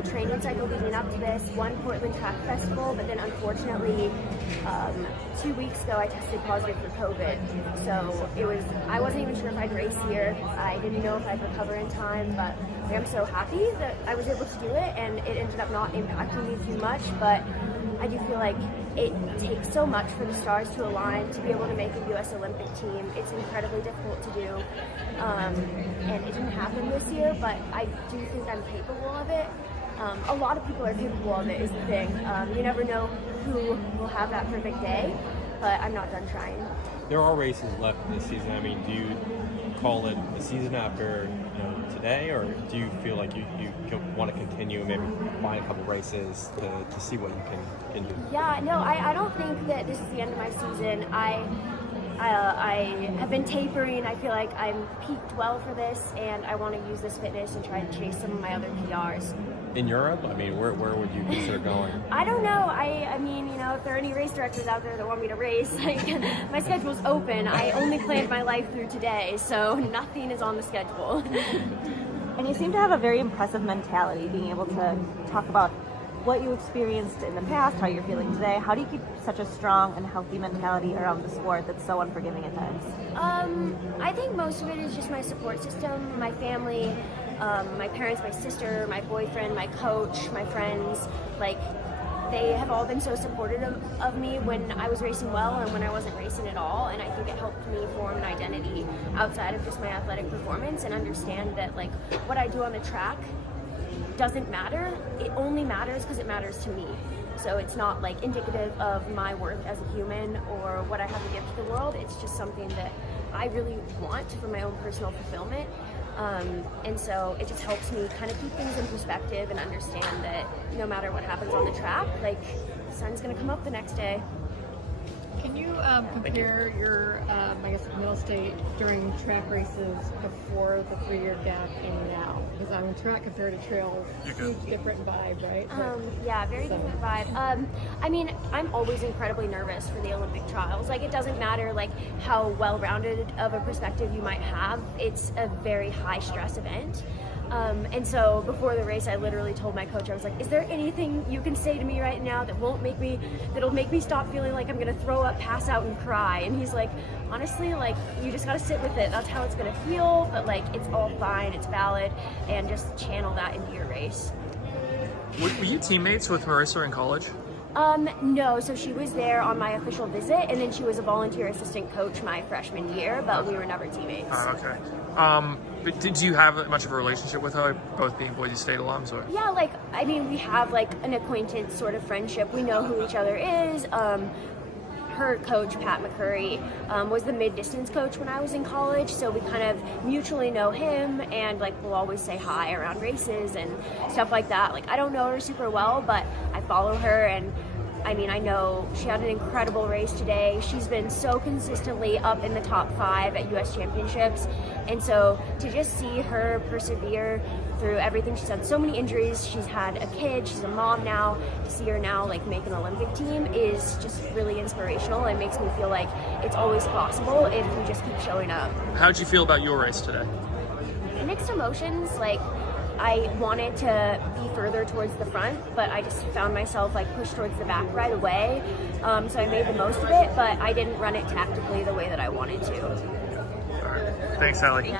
my training cycle leading up to this, one Portland Track Festival, but then unfortunately 2 weeks ago I tested positive for COVID. So I wasn't even sure if I'd race here. I didn't know if I'd recover in time, but I'm so happy that I was able to do it, and it ended up not impacting me too much. But I do feel like it takes so much for the stars to align to be able to make a U.S. Olympic team. It's incredibly difficult to do, and it didn't happen this year, but I do think I'm capable of it. A lot of people are capable of it is the thing. You never know who will have that perfect day, but I'm not done trying. There are races left this season. I mean, do you call it a season after today, or do you feel like you want to continue and maybe find a couple races to see what you can do? Yeah, no, I don't think that this is the end of my season. I have been tapering. I feel like I'm peaked well for this, and I want to use this fitness and try to chase some of my other PRs. In Europe? I mean, where would you consider going? I don't know. I mean, if there are any race directors out there that want me to race, like, my schedule's open. I only planned my life through today, so nothing is on the schedule. And you seem to have a very impressive mentality, being able to talk about what you experienced in the past, how you're feeling today. How do you keep such a strong and healthy mentality around the sport that's so unforgiving at times? I think most of it is just my support system, my family, my parents, my sister, my boyfriend, my coach, my friends. Like, they have all been so supportive of me when I was racing well and when I wasn't racing at all, and I think it helped me form an identity outside of just my athletic performance and understand that, like, what I do on the track doesn't matter. It only matters because it matters to me. So it's not like indicative of my worth as a human or what I have to give to the world. It's just something that I really want for my own personal fulfillment. And so it just helps me kind of keep things in perspective and understand that no matter what happens on the track, like, the sun's gonna come up the next day. Can you compare your, I guess, middle state during track races before the 3-year gap and now? Because on track compared to trails, huge different vibe, right? Yeah, very different vibe. I mean, I'm always incredibly nervous for the Olympic trials. Like, it doesn't matter like how well-rounded of a perspective you might have. It's a very high stress event. And so before the race, I literally told my coach, I was like, is there anything you can say to me right now that'll make me stop feeling like I'm gonna throw up, pass out, and cry? And he's like, honestly, like, you just gotta sit with it. That's how it's gonna feel, but like, it's all fine, it's valid, and just channel that into your race. Were you teammates with Marissa in college? No, so she was there on my official visit, and then she was a volunteer assistant coach my freshman year, but we were never teammates. Okay. But did you have much of a relationship with her, both being Boise State alums? Or? Yeah, like, I mean, we have like an acquaintance sort of friendship. We know who each other is. Her coach, Pat McCurry, was the mid-distance coach when I was in college, so we kind of mutually know him, and like, we'll always say hi around races and stuff like that. Like, I don't know her super well, but I follow her, and I mean, I know she had an incredible race today. She's been so consistently up in the top 5 at U.S. championships, and so to just see her persevere through everything, she's had so many injuries, she's had a kid, she's a mom now, to see her now like make an Olympic team is just really inspirational. It makes me feel like it's always possible if we just keep showing up. How'd you feel about your race today? Mixed emotions. Like, I wanted to be further towards the front, but I just found myself like pushed towards the back right away. So I made the most of it, but I didn't run it tactically the way that I wanted to. All right. Thanks, Allie. Yeah.